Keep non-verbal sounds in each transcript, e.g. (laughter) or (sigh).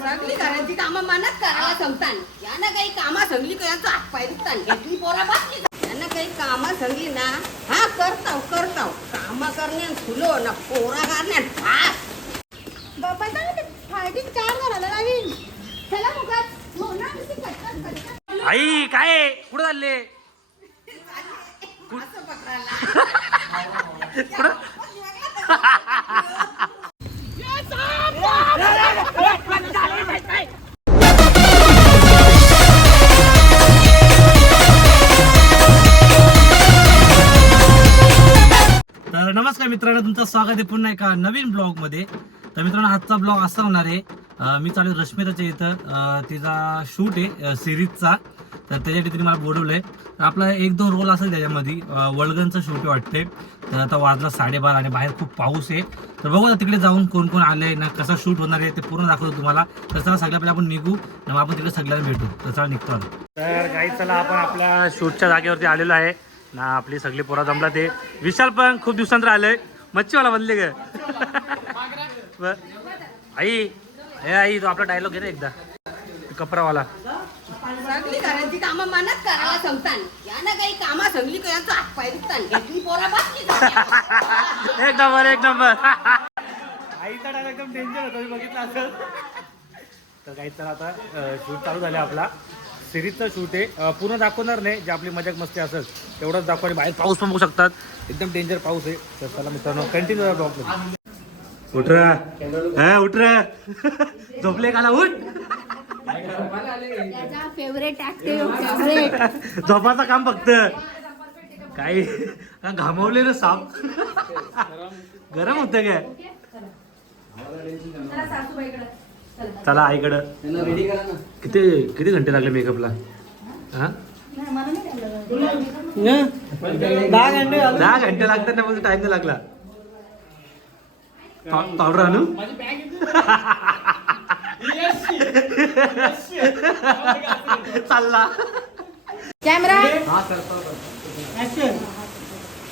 सगळी घरांची कामं मनात करायला सांगतान. यांना काही कामा सांगली का यांचं हातपाय दुखतान. घेतली पोरा बाकी यांना काही कामा सांगली ना. हा करताव करताव. कामा करण्यान फुलो ना पोरा करण्यान फास. बाबा काय फायटिंग चार झाला नवीन चला मुखात मोना नुसती कटकट कटकट आई काय? कुठं चालले? (laughs) असं पकडायला. (laughs) स्वागत आहे पुन्हा एका नवीन ब्लॉगमध्ये. तर मित्रांनो आजचा ब्लॉग असा होणार आहे. मी चालू रश्मिताच्या इथं. तिचा शूट आहे सिरीजचा तर त्याच्यासाठी तिने मला बोलवलंय. तर आपला एक दोन रोल असेल त्याच्यामध्ये. अं, वळगनचं शूट वाटते तर आता वाजला साडेबारा आणि बाहेर खूप पाऊस आहे. तर बघू ना तिकडे जाऊन कोण कोण आलंय ना कसं शूट होणार आहे ते पूर्ण दाखवतो तुम्हाला. तर चला सगळ्या पहिले आपण निघू. आणि मग आपण तिकडे सगळ्यांना भेटू. तर चला निघतो तर काही चला आपण आपल्या शूटच्या जागेवरती आलेलो आहे. ना आपली सगळी पोरा जमला ते. विशाल पण खूप दिवसांतर आलंय. मच्छीवाला बनले ग आई हे आई तो आपला डायलॉग घे ना एकदा. कपरावाला. सगळी घरांची कामं मनात करायला सांगतान यांना काही कामा सांगली का यांचं हातपाय दुखतान. घेतली पोरा बाकी (laughs) एक नंबर एक नंबर. आईचा डायलॉग एकदम डेंजर होता मी बघितला असं तर काही तर आता शूट चालू झालं आपला. सिरीजचं शूट आहे. पूर्ण दाखवणार नाही जे आपली मजाक मस्ती असेल तेवढंच दाखवा आणि बाहेर पाऊस पण बघू शकतात. एकदम डेंजर पाऊस आहे. तर चला मित्रांनो कंटिन्यू ब्लॉग उठरा हा उठरा (laughs) झोपले काला उठ. फेवरेट फेवरेट (laughs) झोपाचं काम फक्त. काही का घामवले ना साप. (laughs) गरम होत काय? चला आईकडं. किती किती घंटे लागले मेकअपला हा? दहा घंटे लागतात ना म्हणजे टाइम नाही लागला. पावडर आणू? (laughs) चालला. कॅमेरा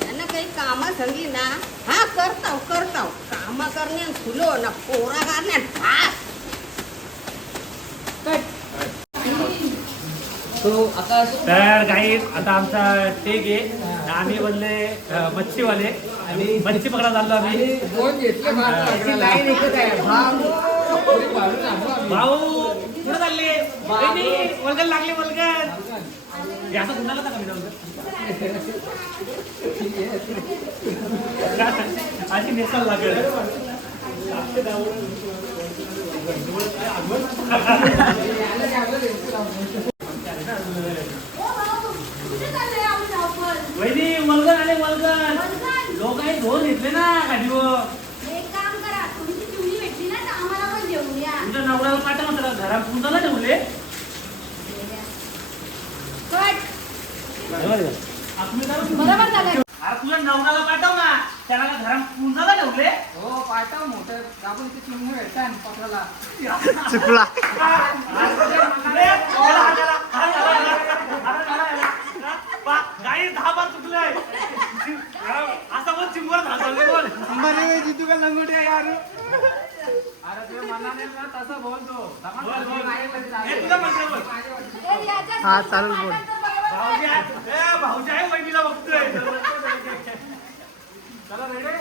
यांना काही कामा सांगली ना हा करताव करताव. कामा करण्यान फुलो ना पोरा करण्यान तर काही आता आमचा टेक आहे. आम्ही बनले मच्छीवाले. आणि मच्छी पकडा चाललो आम्ही. भाऊ. कुठे चालले? वल्गन लागले वल्गन असं कुणाला अशी नेसाल लागेल वहिनी वल्गन आले वल्गन धोर घेतले ना गाडीवर एक काम करा तुमची चिवडी भेटली ना तर आम्हाला पण घेऊन या तुमच्या नवऱ्याला पाठवा त्याला घरात पुंजाला ठेवले कट अरे बरोबर झालं तुझ्या नवऱ्याला पाठव ना त्याला का घरात पुंजाला ठेवले हो पाठव मोठं आपण ते चिमणी भेटतात पत्राला चुकला दहा बार चुकलाय असा पण चिंबर झाला बोल बरे जितू का लंगोटी यार. अरे ते मनाने ना तसं बोलतो बोल, बोल. हे म्हणतोय बोल. हा चालू बोल. भाऊजी आहे. भाऊजी आहे वहिनीला बघतोय. चला रेडी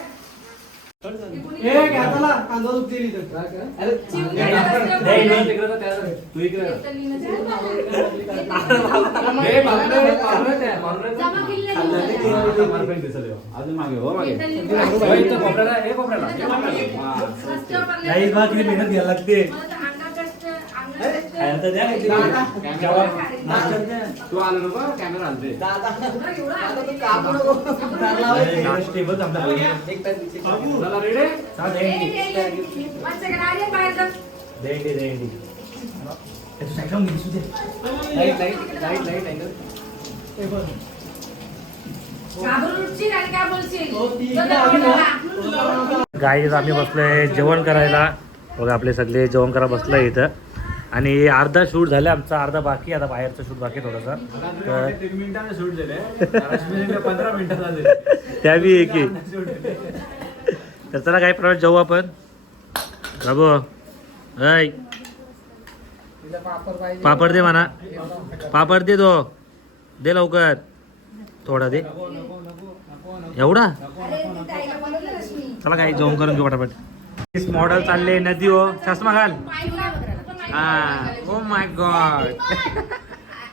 नाही बा किती मेहनत घ्यायला लागते. खायला द्या तू. गाईज आम्ही बसलोय जेवण करायला. बघा आपले सगळे जेवण करा बसलोय इथं. आणि अर्धा शूट झालं आमचा अर्धा बाकी आता बाहेरचं शूट बाकी थोडासा. त्या बी एक तर चला काही प्रमाणात जेवू आपण. बाबू ऐ. पापड दे म्हणा. पापड दे तो. दे लवकर. थोडा दे. एवढा? चला काही जाऊन करून घेऊ पटापट. मॉडेल चालले नदी हो. चष्मा घाल. हा ओ my god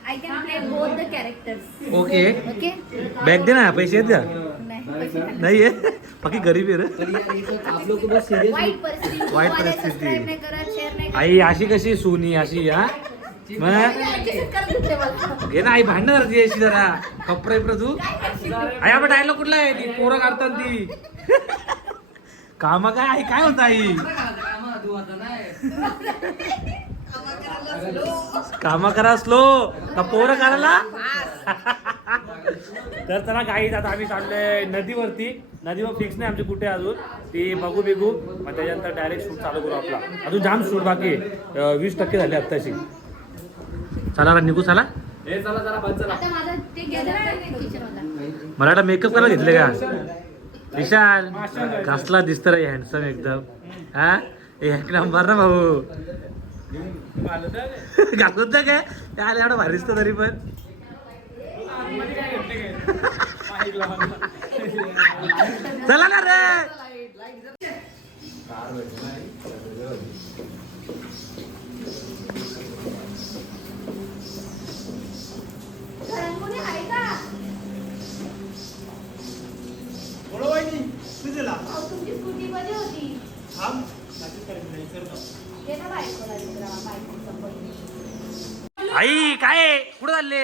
I can play both the characters okay okay bag दे ना पैसे आहेत का नाही नाही आहे बाकी गरीब आहे रे वाईट परिस्थिती वाईट तुम्हाला परिस्थिती. सबस्क्राईब नाही करत शेअर नाही करत. आई अशी कशी सोनी अशी हा मग adjust करत होते मला. घे ना आई भांडण करते अशी जरा कपडे प्र तू आई आपण डायलॉग कुठला आहे ती पोरं काढतात ती काम काय आई काय होत आई काम करा स्लो. का पोरं काढायला (laughs) तर चला काही आता आम्ही चाललोय नदीवरती. नदीवर फिक्स नाही आमचे कुठे अजून. ती बघू बिगू मग त्याच्यानंतर डायरेक्ट शूट चालू करू आपला. अजून जाम शूट बाकी वीस टक्के झाले आत्ताशी. चला ना निघू चला. मला वाटतं मेकअप करायला घेतले का? विशाल. कसला दिसत रे हँडसम एकदम हा? एक नंबर ना भाऊ. घालून तर काय त्याला एवढं भारीच तरी पण. चला ना रे घरांमध्ये आहे का? अहो, तुमची स्कूटी मध्ये होती दे ना बायकोला दुसरा, बायकोचा पैसे. आई काय आहे? कुठं चालले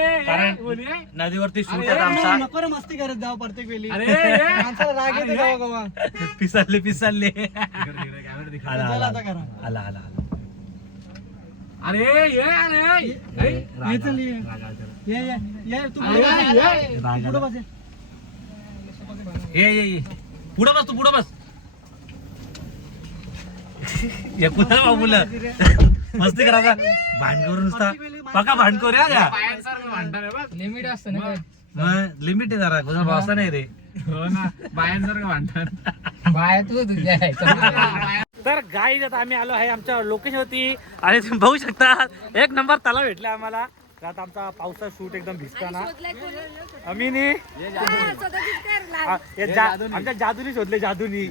कारण? नदीवरती शूट आहे आमचा नको रे मस्ती करत जाऊ प्रत्येक वेळी. अरे. (laughs) माणसाला राग येतो गावा गावा आला आला. आला आला आला. अरे ये अरे ये. चल ये. ये तू पुढे बस. ये. ये. ये पुढं तू पुढं बस. या कुणाला बाबूला? मस्ती करा. भांडकोर नुसता. पका भांडकोर या आहे लिमिट असतं ना मग लिमिट आहे जरा नाही रे. हो ना बायांसारखं भांडण बाया तू तुझ्या (laughs) तर गाई आता आम्ही आलो आहे आमच्या लोकेशन होती आणि तुम्ही बघू शकता एक नंबर तलाव भेटला आम्हाला. तर आता आमचा पावसा शूट एकदम भिजताना अमिनी. हा, हे जा- आमच्या जादूनी शोधले जादूनी.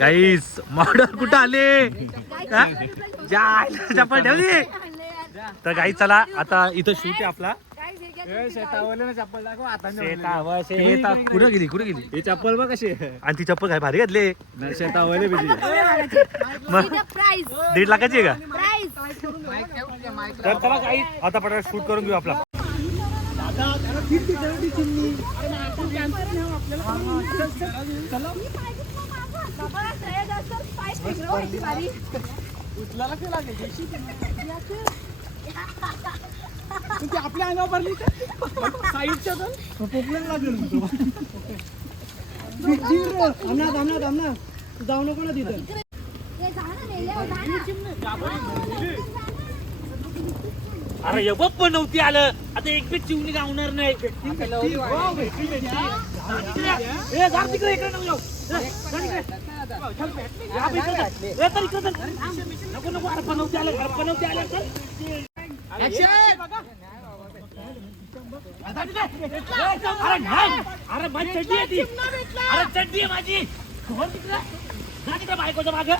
गाईस मॉडल कुठं आले? (laughs) जा- चप्पल ठेवली (laughs) तर गाई चला आता इथं शूट आहे आपला. शेतावले ना चप्पल दाखव आता शेता शेता कुठं गेली कुठं गेली ही चप्पल बघ कशी आणि ती चप्पल काय भारी घातली. शेतावले बिजी. मग प्राइस दीड लाखाची आहे का? प्राइस तर चला काही आता पटापट शूट करून घेऊ आपला. उचलायला लागेल. ती. पण ती आपल्या अंगावर भरली साईडच्या तर? पोकलेला लागेल अनाथ अनाथ अनाथ जाऊ नको. ना तिथं. हे. अरे एवढं पण नव्हती आलं. आता एक बी चिवणी गावणार नाही. वाव, भेटली, भेटली. ए, जा तिकडे, इकडे नको जाऊ. नको नको. अरे आलं. अरे आलं. अरे नाही. अरे माझी चड्डी आहे ती अरे चड्डी आहे माझी खोल तिकडे जा तिकडे बायकोच्या माग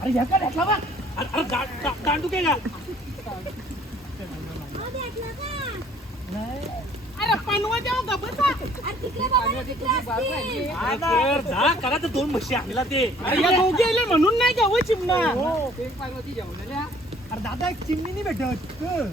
अरे ह्या काय ढकला बा? अरे दांडू काय का पनवा जाऊ का बसा तर जा करा तर दोन म्हशी आणला ते अरे या दोघे आले म्हणून नाही घ्यावं चिमणा अरे दादा एक चिमणी नाही भेटत हं.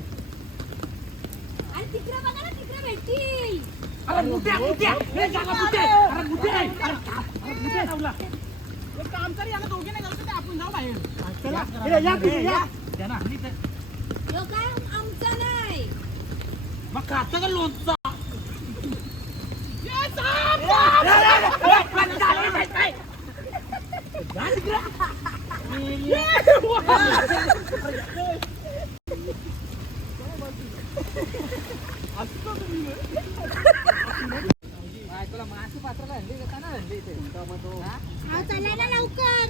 अरे मुठ्या मुठ्या हे जागा मुठे अरे मुठे आहे. अरे का- अरे मुठे लावला एक काम कर यांना दोघे नाही जाऊ तर आपण जाऊ बाहेर चला हे या तुम्ही, या त्यांना हल्ली तर- यो काय नाही मग खातं का लोणचं हा, चला ना लवकर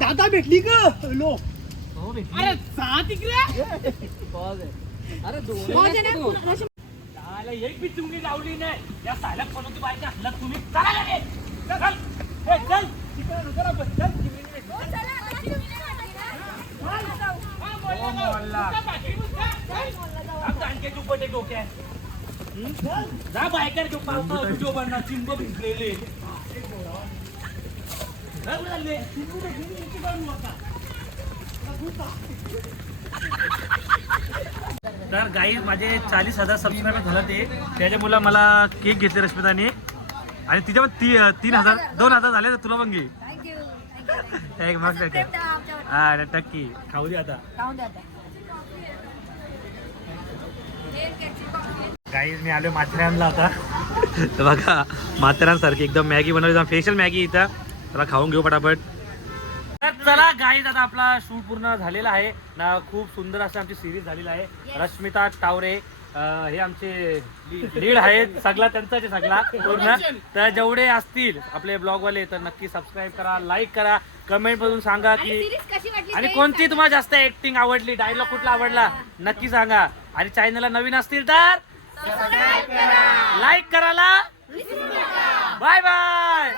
दादा भेटली ग लो अरे सहा तिकडे भाऊजी ना, रश्मी- आला एक बी चुंगली लावली नाही. या सायला कोणती बायका हल्ला तुम्ही चला लगे. चल ए, चल. तिकडे नको ना, चल. हो, चला, रश्मी नाही वाटत जा बायकर व्हिडिओ बनणार चिंब भिजलेले? तर गाई माझे चाळीस हजार सबस्क्रायबर झालं ते. त्याच्या मुलं मला केक घेतले रश्मिताने. आणि तिच्या पण ती तीन हजार दोन हजार झाले तर तुला पण घे मग हा टक्की खाऊ दे आता. राहून द्या आता. काही मी आलो माथेरानला आता. तर बघा माथेरानसारखी एकदम मॅगी बनवली. स्पेशल मॅगी इथं. त्याला खाऊन घेऊ पटापट. तर चला गाईज आता आपला शूट पूर्ण झालेला आहे. ना खूप सुंदर असं आमची सिरीज झालेली आहे. रश्मिता टावरे. अं, हे आमचे लीड आहेत सगळा त्यांचाच आहे सगळा पूर्ण. तर जेवढे असतील आपले ब्लॉगवाले तर नक्की सबस्क्राईब करा लाईक करा कमेंट मधून सांगा आणि की series कशी वाटली आणि ते कोणती. तुम्हाला जास्त ऍक्टिंग आवडली डायलॉग कुठला आवडला नक्की सांगा. आणि चॅनलला नवीन असतील तर लाईक करायला बाय बाय